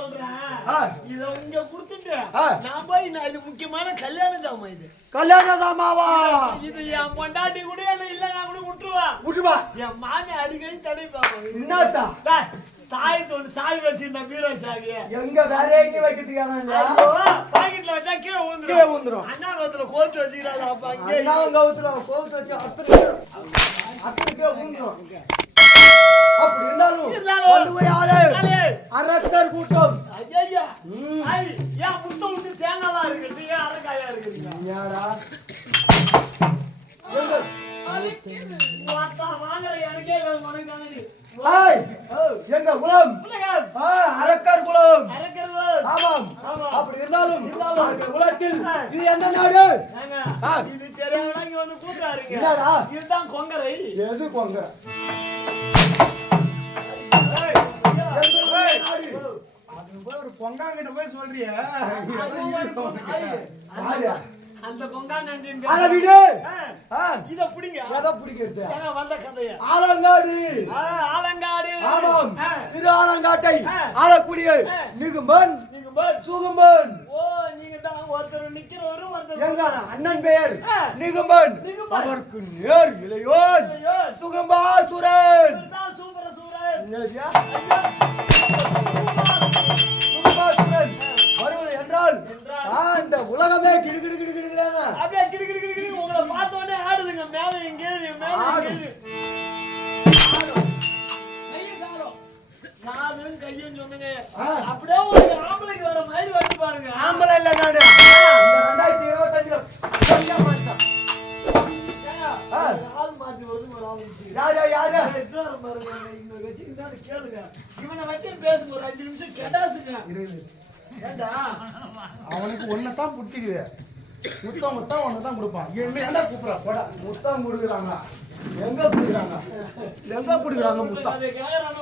சொல்றேன் ஆ, இத இங்க கொடுத்துட்டு. நான் போய் நான் இது முக்கியமான கல்யாணம் தாமா இது. கல்யாண இது என் பொண்டாட்டி கூட என்ன இல்ல நான் கூட விட்டுருவா. விட்டுவா என் மாமி அடிக்கடி பார்ப்போம் என்னத்தா? தாய் தோண்டு சாவி வச்சிருந்த பீரோ சாவிய. எங்க வேற எங்க வைக்கிறதுக்கான பாக்கெட்ல வச்சா கீழே கீழே விழுந்துரும். விழுந்துரும். அண்ணா கோத்துல கோச்சு வச்சுக்கிறாள் அப்ப அங்கே அண்ணாவும் கவுத்துல கோவத்தை வச்சு அத்தனை அப்படி இருந்தாலும் போய் ஆளு. அரக்கர் கூட்டம். ஏன் முத்த விட்டு தேங்காவா இருக்குது? ஏன் அரைக்காயா? எங்க? குலம். அரக்கர் குலம். ஆமாம். அப்படி இருந்தாலும் குலத்தில் இது எந்த நாடு. இது இங்க வந்து என்னடா? இதுதான் கொங்கரை. எது கொங்க அந்த கொங்கா நன்றி அத விடு. ஆ, இத புடிங்க. எதை பிடிக்கிறது வந்த கதைய. ஆலங்காடு. ஆலங்காடு. ஆமாம். திரு ஆலங்காட்டை ஆ. ஆளக்கூடிய ஆ. மிகும்பன் நீங்க பாரு. சுகும்பன் ஓ நீங்க தான் ஒருத்தர் நிக்கிறவரு ஒருத்தர் எங்க அண்ணன் பெயர். நிகும்பன். அவருக்கு நேர் இளையோன். சுகம்பாசுரன். இவர்தான் சூப்பர சூரன் இல்ல நானு ரெண்டாயிரத்தி இருபத்தஞ்சுல. யாரு யாரு கேளுங்க. இவனை வச்சு பேசுங்க ஒரு அஞ்சு நிமிஷம் கெடாசுங்க ஏண்டா அவனுக்கு ஒன்னதான் புடிச்சிக்குது முத்தம் முத்தம் ஒன்னதான் கொடுப்பான். என்ன என்ன கூப்பிடுறா? போடா. முத்தம் கொடுக்குறாங்க. எங்க கொடுக்குறாங்க? எங்க கொடுக்குறாங்க முத்தம்? அதை கேக்குறானு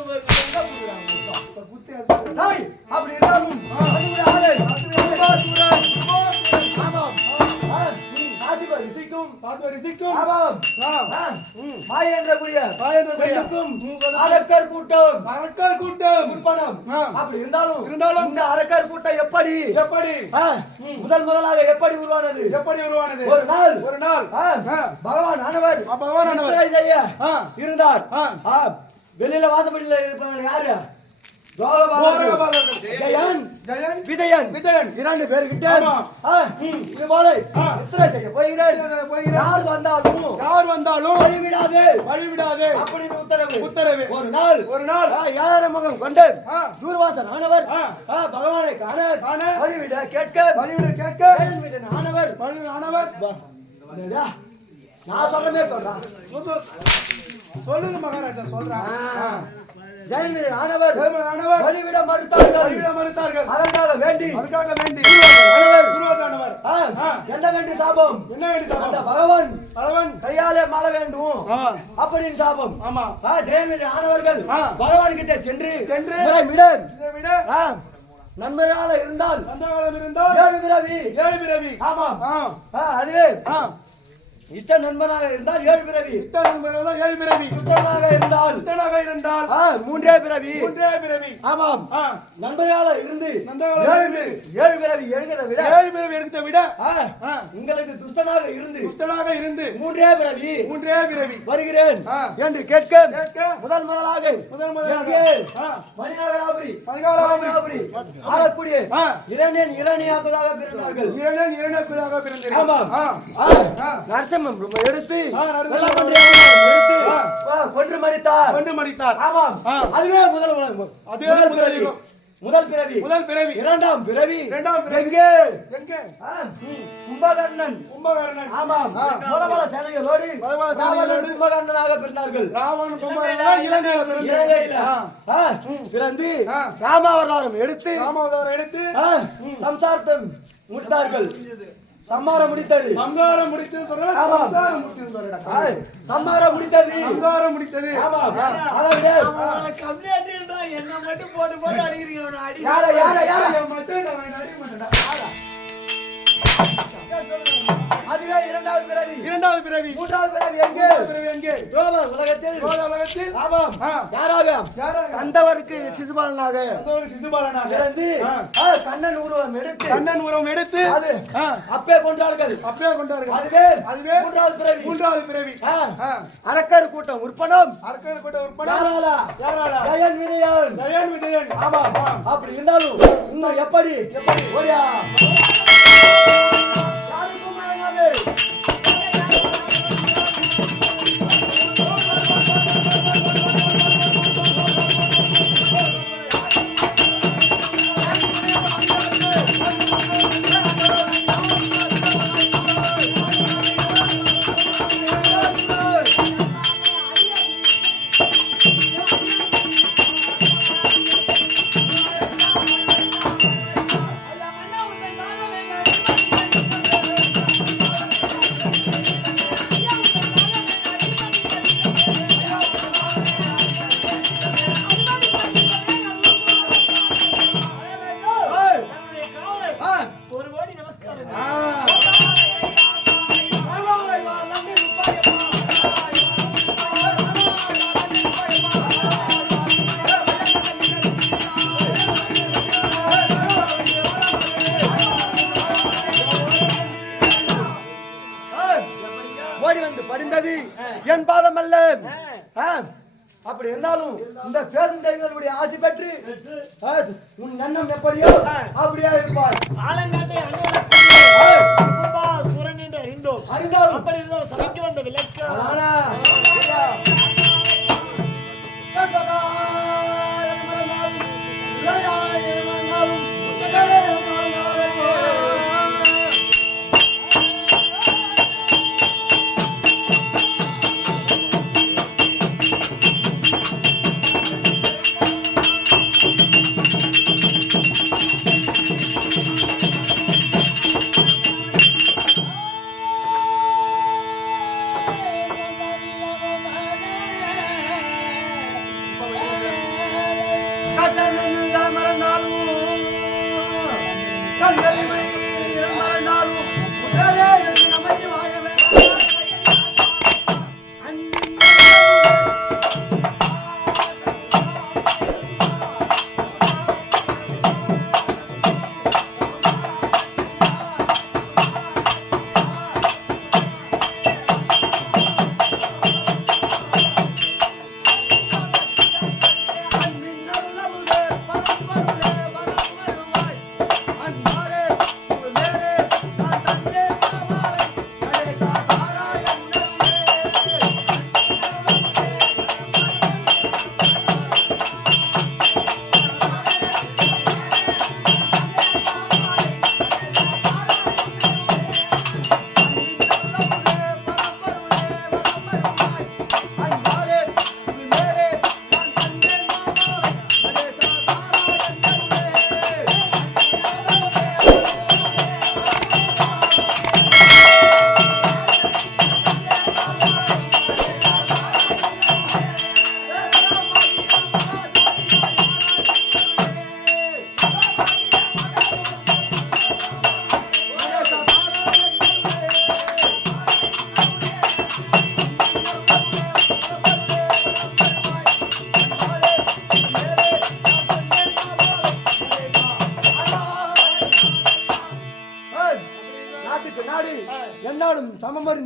ராசிப ரிஷிக்கும் பாத்து ரிசிக்கும். மாய் என்ற குறிய மாய் என்ற. பெண்ணுக்கும் அரக்கர் கூட்டம். அரக்கர் கூட்டம். முற்பணம் ஆ. அப்படி இருந்தாலும் இருந்தாலும் இந்த அரக்கர் கூட்டம் எப்படி? எப்படி? முதல் முதலாக எப்படி உருவானது? எப்படி உருவானது? ஒரு நாள். ஒரு நாள். பகவான் ஆனவர் பகவான் ஆனவர். இருந்தார். வெளியில வாசப்படியில இருப்பவங்க யாரு. ஜெயன் ஜெயன். விஜயன் விஜயன். இரண்டு பேர்கிட்ட. இது போல. நித்திரை செய்ய போகிறேன்? போகிறேன். யார் வந்தாலும் யார் வந்தாலும் வழிவிடாதே. வழிவிடாதே. அப்படின்னு உத்தரவு. உத்தரவு. ஒரு நாள் ஒரு நாள். ஏழரை முகம் கொண்டு. தூர்வாசன் ஆனவர் பகவானை காண காண. வழிவிட கேட்க வழிவிட கேட்க. ஆனவர் வழி ஆனவர்? நான் சொல்றதே சொல்றான் சொல்லு- சொல்லுங்க மகாராஜா சொல்றான் ஆ. ஜெயநிதி ஆனவர் ஆனவர் வழிவிட மறுத்தார்கள். வழிவிட மறுத்தார்கள். அதற்காக வேண்டி அதுக்காக வேண்டி துருவதானவர். என்ன வேண்டி சாபம்? என்ன வேண்டி அந்த சாபம்? பகவான் கையாலே மாற வேண்டும். அப்படின்னு சாபம். ஆமா. ஆ, ஜெயநிதி ஆனவர்கள். பகவான் கிட்ட சென்று சென்று விட ஆ, நன்மையாக இருந்தால் இருந்தால் ஏழு பிறவி. ஏழு பிறவி. ஆமாம். ஆ. ஆ, அதுவே. ஆ இட்ட நண்பனாக இருந்தால் ஏழு பிறவி. இட்ட நண்பர்கள் ஏழு பிறவி. துஷ்டனாக இருந்தால். இட்டனாக இருந்தால் மூன்றே பிறவி. மூன்றே பிறவி. ஆமாம். ஆ, நண்பர்களாக இருந்து ஏழு ஏழு பிறவி எழுகிறத விட ஏழு பிறவி எடுத்த விட உங்களுக்கு துஷ்டனாக இருந்து துஷ்டனாக இருந்து மூன்றே பிறவி. மூன்றே பிறவி. வருகிறேன். என்று கேட்க கேட்க முதல் முதலாக முதல் முதலாக. எங்கே? ஆ, மணிநகராபுரி மணிநகராபுரி. ஆளக்கூடிய ஆ. இரணியன் இரணியாக்குவதாக பிறந்தார்கள். இரண்டு பிள்ளையாக பிறந்தீர்கள். ஆமாம். நரசிம்மம் எடுத்து கொன்று மடித்தார் கொண்டு மடித்தார் ஆமாம். அதுவே முதல் அதுவே முதல் முதல் பிறவி. முதல் பிறவி. இரண்டாம் பிறவி. இரண்டாம் பிறவி. எங்கே? எங்கே? கும்பகர்ணன். கும்பகர்ணன். ஆமாம். பலபல சேனைகளோடு ராவணன் சேனைகளோடு கும்பகர்ணனாக பிறந்தார்கள். ராவணன் கும்பகர்ணன் இலங்கையில பிறந்தார். இலங்கையில. பிறந்து. ராமாவதாரம் எடுத்து ராமாவதாரம் எடுத்து சம்சாரத்தம் முடித்தார்கள் சம்மாரம் முடித்தது. சம்காரம் முடித்து சொல்ற ஆமாம். சம்காரம் முடித்து சொல்றடா ஆ, சம்மாரம் முடித்தது. சம்காரம் முடித்தது. ஆமாம். அதை விட. அவனை கம்மியாட்டின்றா, என்னை மட்டும் போட்டு போட்டு அடிக்கிறீங்க அவனை அடி. யார யார மட்டும் அடிக்க. அதுவே இரண்டாவது பிறவி. இரண்டாவது பிறவி மூன்றாவது பிறவி எங்கே? பிறவி எங்கே? ரோம உலகத்தில். ரோத உலகத்தில். ஆமாம். யாராக? கண்டவருக்கு சிசுபாலனாக. கண்ணன் உருவம் எடுத்து. கண்ணன் உரம் எடுத்து. அது அப்பே கொண்டார்கள். அப்படியே கொண்டார்கள். அதுவே அதுவே மூன்றாவது பிறவி. மூன்றாவது பிறவி. அரக்கர் கூட்டம் உற்பனம் அரக்கர் கூட்ட உட்பட யாராலா? யாராலா? ஜெயன் விஜயன். ஜெயன் விஜயன். ஆமா அப்படி இருந்தாலும் இன்னும் எப்படி? எப்படி? ஓடியா யாருக்கும் மயங்காது. இந்த பேருந்தைகளுடைய ஆசி பெற்று உன் எண்ணம் எப்படியோ அப்படியா இருப்பார் ஆலங்காட்டை கும்பா சூரன் என்று அறிந்தோம். அப்படி இருந்தாலும் சபைக்கு வந்த விளக்கு.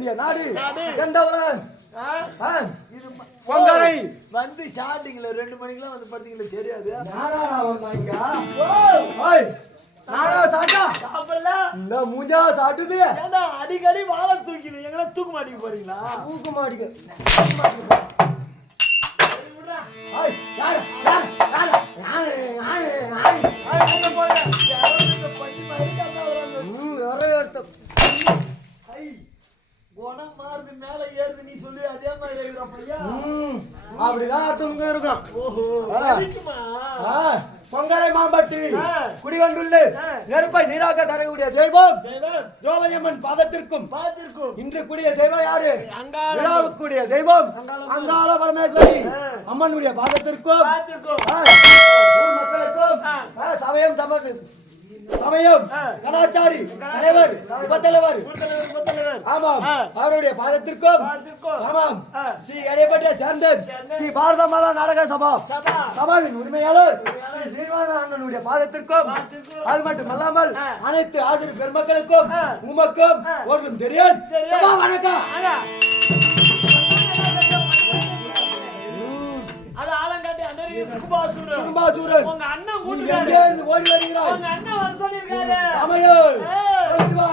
இருந்திய நாடு. நாடு. எந்த ஊரு? ஆ? ஆ, இது ம- பொங்கரை வந்து ஸ்டார்டிங்ல ரெண்டு மணிக்கெல்லாம் வந்து படுத்தீங்களே தெரியாது. அடிக்கடி வாழை தூக்கிடு எங்களை தூக்க மாட்டீங்க போறீங்களா? தூக்க மாட்டிக்க. சொல்லி அதே மாதிரி அப்படிதான் அர்த்தம் இருக்கும். ஓஹோ. பொங்கரை மாம்பட்டி. குடிகொண்டுள்ள. நெருப்பை நீராக தரக்கூடிய தெய்வம் தெய்வம், திரௌபதி அம்மன் பாதத்திற்கும். பார்த்திருக்கோம் இன்று கூடிய தெய்வம் யாரு? விழாவுக்குரிய தெய்வம். அங்காள பரமேஸ்வரி. அம்மனுடைய பாதத்திற்கும். மக்களுக்கும். சமயம் சமது சமயம். கலாச்சாரி தலைவர் உபத்தலைவர். ஆமாம். அவருடைய பாதத்திற்கும். ஆமாம். ஸ்ரீ இடைப்பட்ட சேர்ந்த சேர்ந்த ஸ்ரீ பாரத மாதா நாடக சபா சபா. சபாவின் உரிமையாளர் ஸ்ரீ சீனிவாச அண்ணனுடைய பாதத்திற்கும். அது மட்டுமல்லாமல். அனைத்து ஆசிரியர் பெருமக்களுக்கும். உமக்கும். ஒன்றும் தெரியும் வணக்கம் சுகுமாசூரன். ஓடி வருகிறார் உங்க வா.